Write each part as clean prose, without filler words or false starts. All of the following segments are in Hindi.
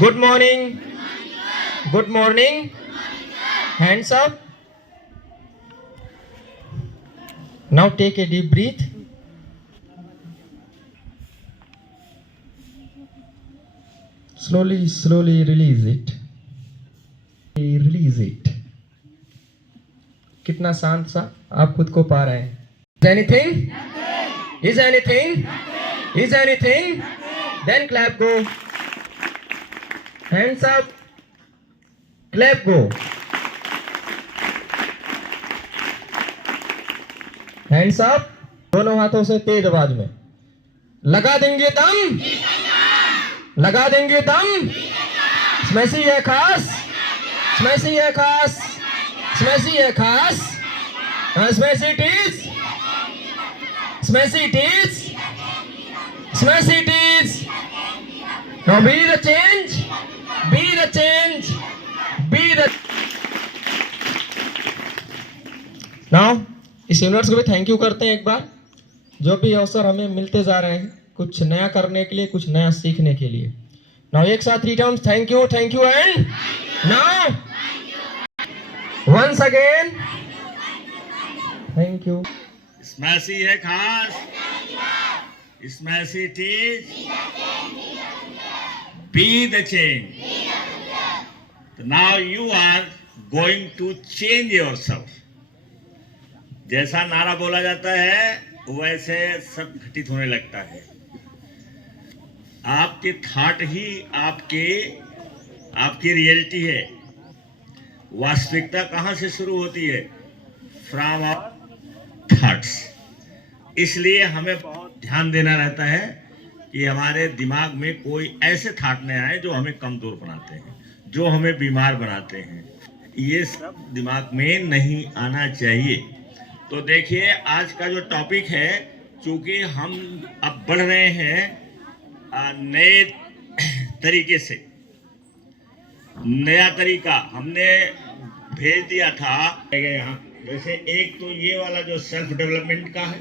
Good morning. Good morning. Hands up. Now take a deep breath. Slowly release it. Release it. कितना शांत सा आप खुद को पा रहे हैं. Is anything? Is anything? Is anything? Then clap go. Hands up. Clap go. Hands up. दोनों हाथों से तेज आवाज में. लगा देंगे दम. लगा देंगे दम. स्मैशी है खास. स्मैशी है खास. स्मैशी है खास. Smashy it is. Smashy it is. Smashy it is. Now be the change. Be the change. Be the. Now इस यूनिवर्स को भी थैंक यू करते हैं एक बार. जो भी अवसर हमें मिलते जा रहे हैं कुछ नया करने के लिए, कुछ नया सीखने के लिए. नाउ एक साथ 3 times thank you and now once again thank you. Smashy है खास. Smashy teach. Be the change. Now you are going to change yourself. जैसा नारा बोला जाता है वैसे सब घटित होने लगता है. आपके थॉट ही आपकी रियलिटी है. वास्तविकता कहाँ से शुरू होती है? From our thoughts. इसलिए हमें बहुत ध्यान देना रहता है कि हमारे दिमाग में कोई ऐसे थॉट न आए जो हमें कमजोर बनाते हैं, जो हमें बीमार बनाते हैं. ये सब दिमाग में नहीं आना चाहिए. तो देखिए आज का जो टॉपिक है, चूंकि हम अब बढ़ रहे हैं नए तरीके से. नया तरीका हमने भेज दिया था यहाँ. जैसे एक तो ये वाला जो सेल्फ डेवलपमेंट का है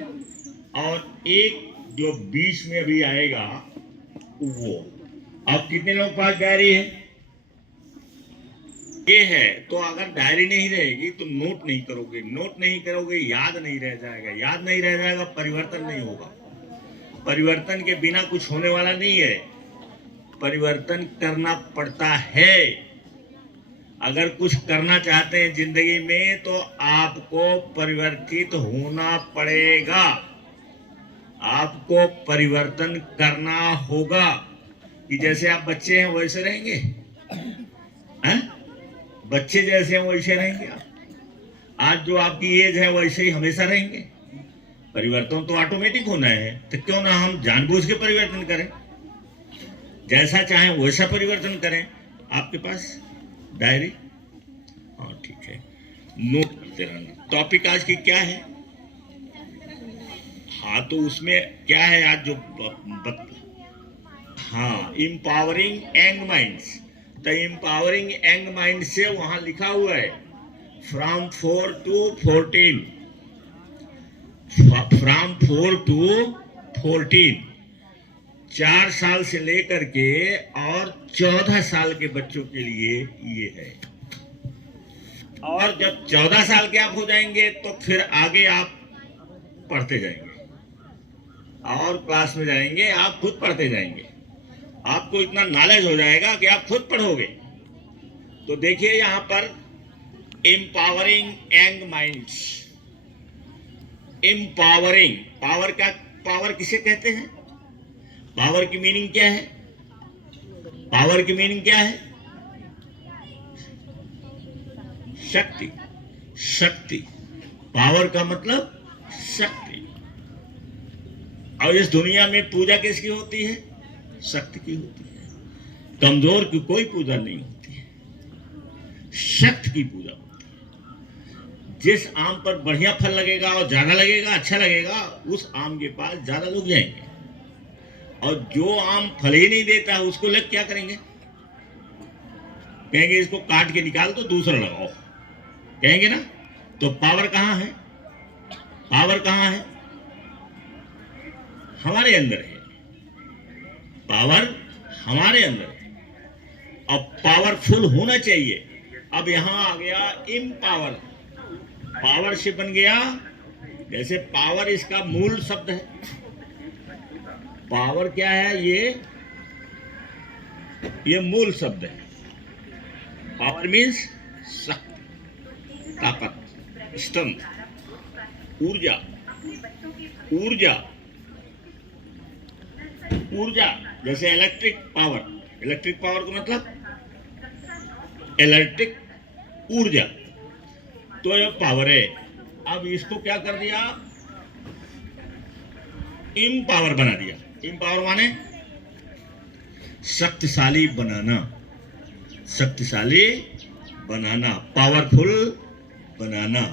और एक जो बीच में अभी आएगा वो. अब कितने लोग पास डायरी है? ये है. तो अगर डायरी नहीं रहेगी तो नोट नहीं करोगे. नोट नहीं करोगे याद नहीं रह जाएगा. याद नहीं रह जाएगा परिवर्तन नहीं होगा. परिवर्तन के बिना कुछ होने वाला नहीं है. परिवर्तन करना पड़ता है. अगर कुछ करना चाहते हैं जिंदगी में तो आपको परिवर्तित होना पड़ेगा. आपको परिवर्तन करना होगा. कि जैसे आप बच्चे हैं वैसे रहेंगे? हैं? बच्चे जैसे हैं वैसे रहेंगे आप? आज जो आपकी एज है वैसे ही हमेशा रहेंगे? परिवर्तन तो ऑटोमेटिक होना है. तो क्यों ना हम जानबूझ के परिवर्तन करें. जैसा चाहें वैसा परिवर्तन करें. आपके पास डायरी? हाँ ठीक है. नोट करते रहना. टॉपिक आज की क्या है? हाँ तो उसमें क्या है आज जो हाँ एम्पावरिंग यंग माइंड्स. तो एम्पावरिंग यंग माइंड से वहां लिखा हुआ है फ्रॉम 4 to 14. From 4 to 14. 4 साल से लेकर के और 14 साल के बच्चों के लिए ये है. और जब 14 साल के आप हो जाएंगे तो फिर आगे आप पढ़ते जाएंगे और क्लास में जाएंगे. आप खुद पढ़ते जाएंगे. आपको इतना नॉलेज हो जाएगा कि आप खुद पढ़ोगे. तो देखिए यहां पर empowering young minds. Empowering. Power का पावर किसे कहते हैं? पावर की मीनिंग क्या है? पावर की मीनिंग क्या है? शक्ति. शक्ति. पावर का मतलब शक्ति. और इस दुनिया में पूजा किसकी होती है? शक्ति की होती है. कमजोर की कोई पूजा नहीं होती है. शक्ति की पूजा होती है. जिस आम पर बढ़िया फल लगेगा और ज्यादा लगेगा, अच्छा लगेगा, उस आम के पास ज्यादा लोग जाएंगे. और जो आम फल ही नहीं देता है उसको लोग क्या करेंगे? कहेंगे इसको काट के निकाल दो, दूसरा लगाओ. कहेंगे ना. तो पावर कहां है? पावर कहां है? हमारे अंदर है. पावर हमारे अंदर है. अब पावरफुल होना चाहिए। अब यहां आ गया इम्पावर, पावर से बन गया, जैसे पावर इसका मूल शब्द है। पावर क्या है? ये मूल शब्द है। पावर मीन्स शक्ति, ताकत, स्ट्रेंथ, ऊर्जा। ऊर्जा, ऊर्जा जैसे इलेक्ट्रिक पावर। इलेक्ट्रिक पावर का मतलब इलेक्ट्रिक ऊर्जा, तो ये पावर है। अब इसको क्या कर दिया? इम्पावर बना दिया। इम्पावर माने शक्तिशाली बनाना, शक्तिशाली बनाना, पावरफुल बनाना।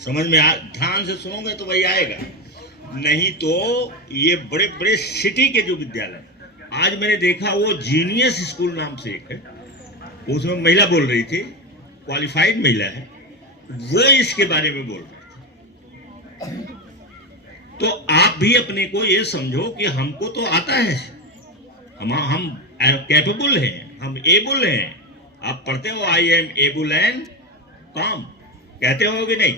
समझ में ध्यान से सुनोगे तो वही आएगा, नहीं तो ये बड़े बड़े सिटी के जो विद्यालय, आज मैंने देखा वो जीनियस स्कूल नाम से एक है, उसमें महिला बोल रही थी, क्वालिफाइड महिला है, वो इसके बारे में बोल रही थी। तो आप भी अपने को ये समझो कि हमको तो आता है, हम कैपेबल हैं, हम एबल हैं। आप पढ़ते हो आई एम एबल एंड काम, कहते हो कि नहीं?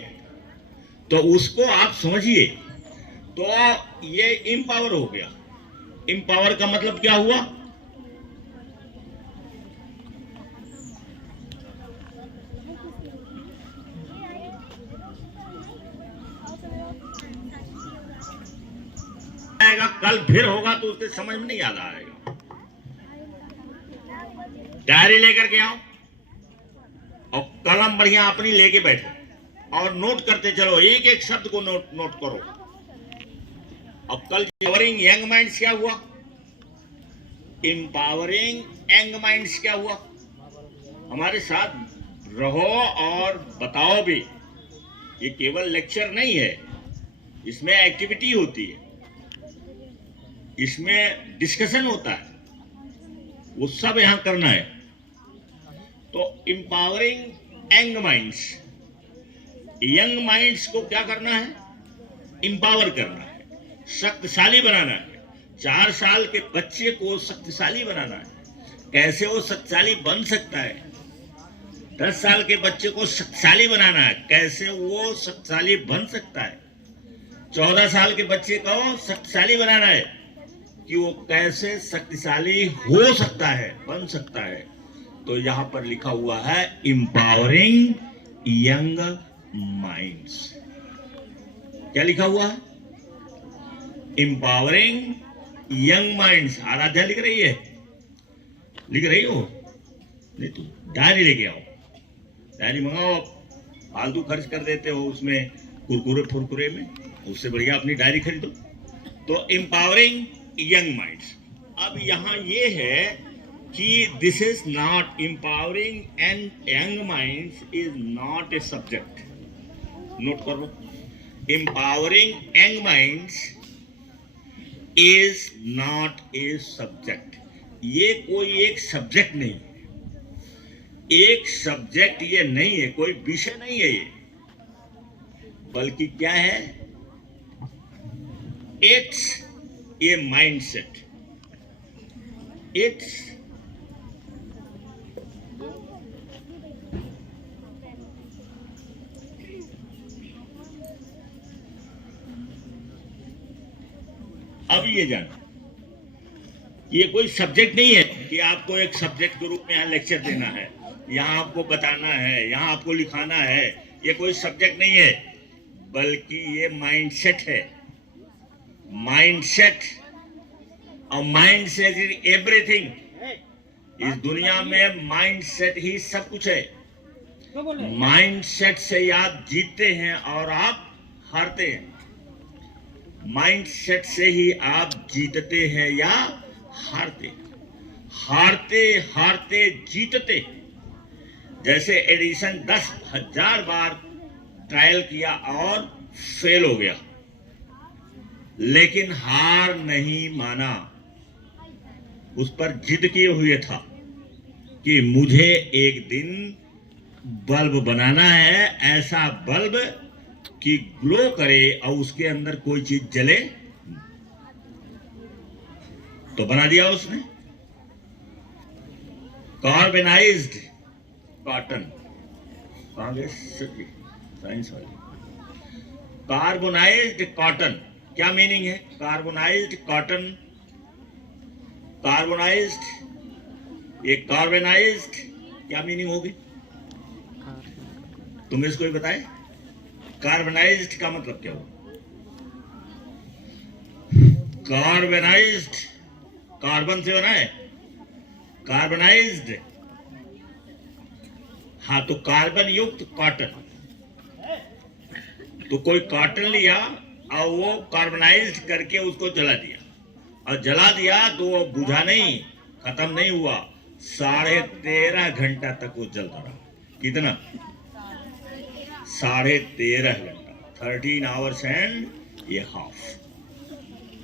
तो उसको आप समझिए। तो ये इम्पावर हो गया। इम्पावर का मतलब क्या हुआ? आएगा, कल फिर होगा तो उसके समझ में नहीं याद आएगा। डायरी लेकर के आओ और कलम बढ़िया अपनी लेके बैठो और नोट करते चलो, एक एक शब्द को नोट करो। अब कल एम्पावरिंग यंग माइंड्स क्या हुआ? एम्पावरिंग यंग माइंड्स क्या हुआ? हमारे साथ रहो और बताओ भी। ये केवल लेक्चर नहीं है, इसमें एक्टिविटी होती है, इसमें डिस्कशन होता है, वो सब यहां करना है। तो empowering young minds, young minds को क्या करना है? एम्पावर करना है, शक्तिशाली बनाना है। 4 साल के बच्चे को शक्तिशाली बनाना है। कैसे वो शक्तिशाली बन सकता है? 10 साल के बच्चे को शक्तिशाली बनाना है, कैसे वो शक्तिशाली बन सकता है? 14 साल के बच्चे को शक्तिशाली बनाना है कि वो कैसे शक्तिशाली हो सकता है, बन सकता है। तो यहां पर लिखा हुआ है एम्पावरिंग यंग माइंड्स। क्या लिखा हुआ है? Empowering young minds. आराध्या लिख रही है? लिख रही हो? नहीं तो डायरी लेके आओ, डायरी मंगाओ। फालतू खर्च कर देते हो उसमें कुरकुरे फुरकुरे में, उससे बढ़िया अपनी डायरी खरीदो। तो एम्पावरिंग यंग माइंड्स। अब यहां ये है कि this is not empowering and young minds is not a subject. Note करो, empowering young minds is not a subject. ये कोई एक सब्जेक्ट नहीं है, एक सब्जेक्ट ये नहीं है, कोई विषय नहीं है ये, बल्कि क्या है? It's a mindset. इट्स अब ये जानो, ये कोई सब्जेक्ट नहीं है कि आपको एक सब्जेक्ट के रूप में यहाँ लेक्चर देना है, यहाँ आपको बताना है, यहाँ आपको लिखाना है। ये कोई सब्जेक्ट नहीं है, बल्कि ये माइंडसेट है। माइंडसेट, और माइंडसेट इज एवरीथिंग। इस दुनिया में माइंडसेट ही सब कुछ है। माइंडसेट से आप जीतते हैं और आप हारते हैं। माइंडसेट से ही आप जीतते हैं या हारते। हारते हारते जीतते। जैसे एडिसन 10,000 बार ट्रायल किया और फेल हो गया, लेकिन हार नहीं माना, उस पर जिद किए हुए था कि मुझे एक दिन बल्ब बनाना है, ऐसा बल्ब कि ग्लो करे और उसके अंदर कोई चीज जले। तो बना दिया उसने। कार्बनाइज्ड कॉटन, कहाँ गए साइंस वाले? कार्बोनाइज्ड कॉटन क्या मीनिंग है? कार्बोनाइज्ड कॉटन, कार्बोनाइज्ड, ये कार्बोनाइज्ड क्या मीनिंग होगी? तुम इसको ही बताए। कार्बोनाइज्ड का मतलब क्या होगा? कार्बोनाइज्ड कार्बन से बना है, कार्बोनाइज्ड, हाँ तो कार्बन युक्त कॉटन। तो कोई कॉटन लिया और वो कार्बनाइज्ड करके उसको जला दिया, और जला दिया तो वो बुझा नहीं, खत्म नहीं हुआ, 13.5 घंटा तक वो जलता रहा। कितना? 13.5 घंटा, 13 आवर्स एंड ए हाफ।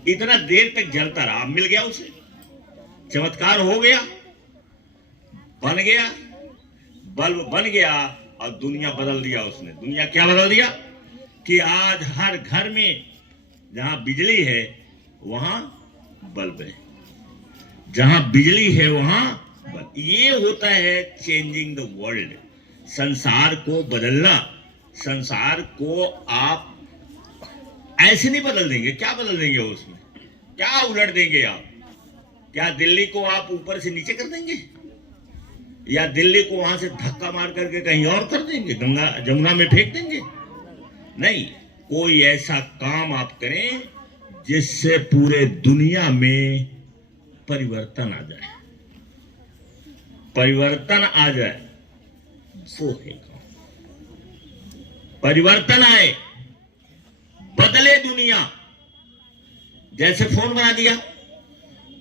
इतना देर तक जलता रहा, मिल गया उसे, चमत्कार हो गया, बन गया, बल्ब बन गया, और दुनिया बदल दिया उसने। दुनिया क्या बदल दिया कि आज हर घर में जहां बिजली है वहां बल्ब है, जहां बिजली है वहां बल्ब। ये होता है चेंजिंग द वर्ल्ड, संसार को बदलना। संसार को आप ऐसे नहीं बदल देंगे। क्या बदल देंगे उसमें? क्या उलट देंगे आप? क्या दिल्ली को आप ऊपर से नीचे कर देंगे, या दिल्ली को वहां से धक्का मार करके कहीं और कर देंगे, गंगा जमुना में फेंक देंगे? नहीं, कोई ऐसा काम आप करें जिससे पूरे दुनिया में परिवर्तन आ जाए, परिवर्तन आ जाए, वो है काम। परिवर्तन आए, बदले दुनिया। जैसे फोन बना दिया,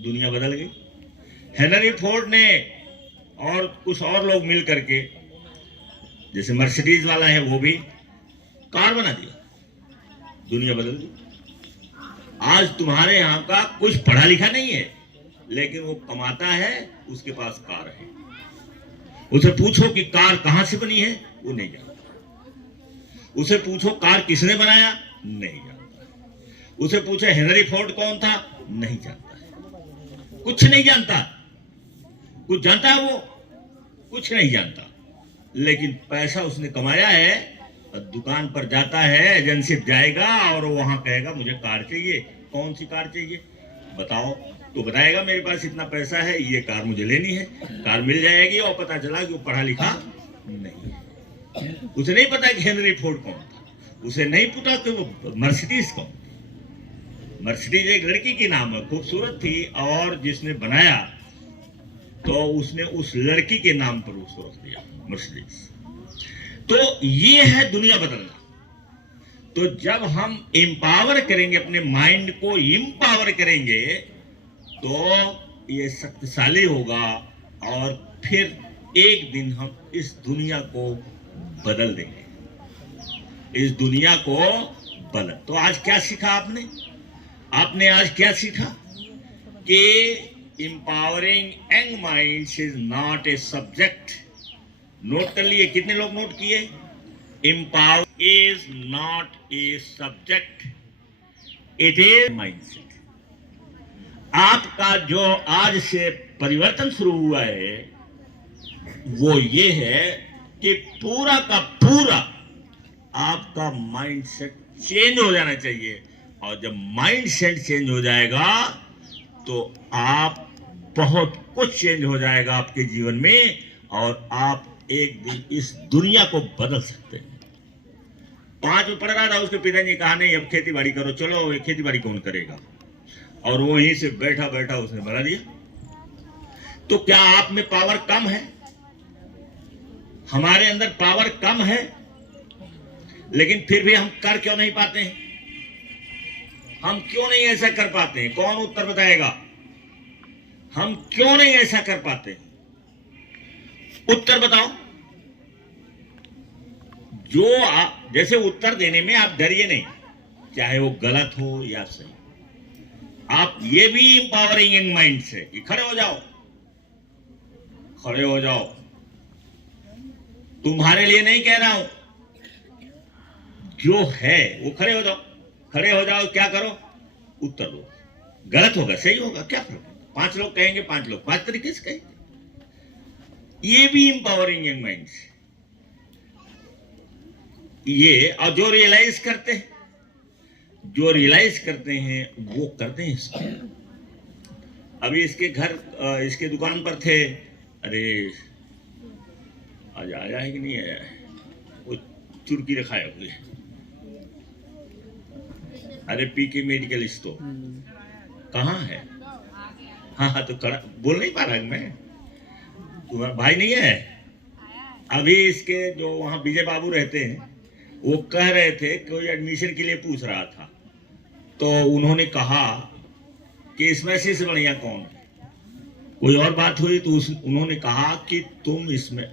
दुनिया बदल गई। हेनरी फोर्ड ने और कुछ और लोग मिल करके, जैसे मर्सिडीज वाला है, वो भी कार बना दिया, दुनिया बदल गई। आज तुम्हारे यहां का कुछ पढ़ा लिखा नहीं है, लेकिन वो कमाता है, उसके पास कार है। उसे पूछो कि कार कहां से बनी है, वो नहीं जानता। उसे पूछो कार किसने बनाया, नहीं जानता। उसे पूछो हेनरी फोर्ड कौन था, नहीं जानता है, कुछ नहीं जानता। कुछ जानता है वो? कुछ नहीं जानता। लेकिन पैसा उसने कमाया है, और दुकान पर जाता है, एजेंसी जाएगा और वहां कहेगा मुझे कार चाहिए। कौन सी कार चाहिए बताओ? तो बताएगा मेरे पास इतना पैसा है, ये कार मुझे लेनी है। कार मिल जाएगी, और पता चला कि वो पढ़ा लिखा नहीं है। उसे नहीं पता कि हेनरी फोर्ड कौन था, उसे नहीं पता कि वो मर्सिडीज कौन थी। मर्सिडीज एक लड़की की नाम है, खूबसूरत थी, और जिसने बनाया तो उसने उस लड़की के नाम पर उसको रख दिया, मर्सिडीज। तो ये है दुनिया बदलना। तो जब हम एम्पावर करेंगे, अपने माइंड को एम्पावर करेंगे, तो ये शक्तिशाली होगा, और फिर एक दिन हम इस दुनिया को बदल देंगे, इस दुनिया को बदल। तो आज क्या सीखा आपने? आपने आज क्या सीखा? कि empowering young minds is not a subject। Note कर लिए? कितने लोग नोट किए? Empower is not a subject, it is mindset। आपका जो आज से परिवर्तन शुरू हुआ है, वो ये है कि पूरा का पूरा आपका माइंडसेट चेंज हो जाना चाहिए। और जब माइंडसेट चेंज हो जाएगा, तो आप बहुत कुछ चेंज हो जाएगा आपके जीवन में, और आप एक दिन इस दुनिया को बदल सकते हैं। 5 में पढ़ रहा था, उसके पिताजी ने कहा नहीं अब खेती बाड़ी करो। चलो, खेती बाड़ी कौन करेगा? और वहीं से बैठा बैठा उसने बना दिया। तो क्या आप में पावर कम है? हमारे अंदर पावर कम है, लेकिन फिर भी हम कर क्यों नहीं पाते हैं? हम क्यों नहीं ऐसा कर पाते हैं? कौन उत्तर बताएगा? हम क्यों नहीं ऐसा कर पाते? उत्तर बताओ। जो आप जैसे उत्तर देने में आप डरिए नहीं, चाहे वो गलत हो या सही। आप ये भी इंपावरिंग यंग माइंड से कि खड़े हो जाओ, खड़े हो जाओ। तुम्हारे लिए नहीं कह रहा हूं, जो है वो खड़े हो जाओ। खड़े हो जाओ, क्या करो? उत्तर दो। गलत होगा, सही होगा, क्या फर्क? 5 लोग कहेंगे, 5 लोग 5 तरीके से कहेंगे। ये भी इंपावरिंग यंग माइंड्स, ये और जो रियलाइज करते हैं वो करते हैं इसको। अभी इसके घर इसके दुकान पर थे, अरे आज आया है कि नहीं आया है, वो चुरकी रखाए हुए, अरे पीके मेडिकल स्टोर कहाँ है? हाँ तो कड़ा बोल नहीं पा रहा मैं, तुम्हारा भाई नहीं है? अभी इसके जो वहाँ विजय बाबू रहते हैं वो कह रहे थे, कोई एडमिशन के लिए पूछ रहा था, तो उन्होंने कहा कि इसमें से बढ़िया कौन है? कोई और बात हुई तो उन्होंने कहा कि तुम इसमें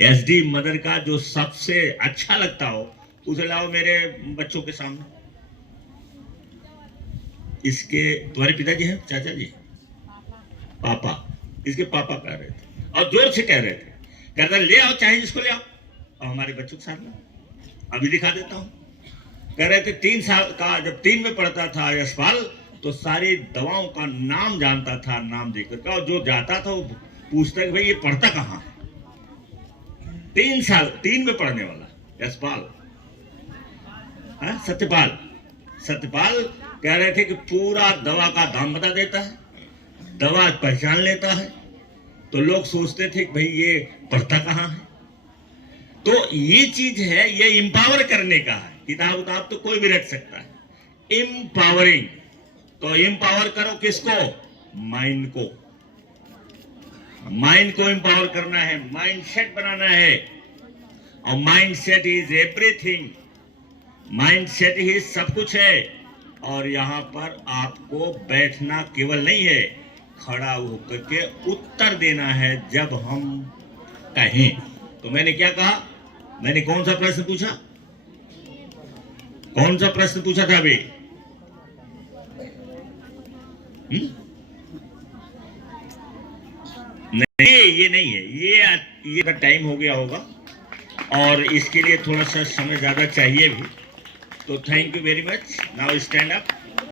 एसडी मदर का जो सबसे अच्छा लगता हो उसे लाओ मेरे बच्चों के सामने। इसके तुम्हारे पिताजी हैं, चाचा जी, पापा, इसके पापा कह रहे थे और जोर से कह रहे थे, कहता ले आओ चाहे जिसको ले आओ और हमारे बच्चों के साथ लाओ, अभी दिखा देता हूँ। कह रहे थे 3 साल का जब 3 में पढ़ता था यशपाल तो सारी दवाओं का नाम जानता था, नाम देकर का, और जो जाता था वो पूछता कि भाई ये पढ़ता कहाँ है? 3 में पढ़ने वाला यशपाल, सत्यपाल कह रहे थे कि पूरा दवा का दाम बता देता है, दवा पहचान लेता है, तो लोग सोचते थे कि भाई ये पढ़ता कहाँ है। तो ये चीज है, ये इंपावर करने का है। किताब उताब तो कोई भी रख सकता है, इंपावरिंग। तो इंपावर करो किसको? माइंड को। माइंड को इंपावर करना है, माइंड सेट बनाना है, और mind set is everything, mind set ही सब कुछ है। और यहाँ पर आपको बैठना केवल नहीं है, खड़ा होकर के उत्तर देना है जब हम कहें। तो मैंने क्या कहा? मैंने कौन सा प्रश्न पूछा? कौन सा प्रश्न पूछा था अभी? नहीं, ये नहीं है, ये टाइम हो गया होगा और इसके लिए थोड़ा सा समय ज्यादा चाहिए भी। तो thank you very much. Now stand up.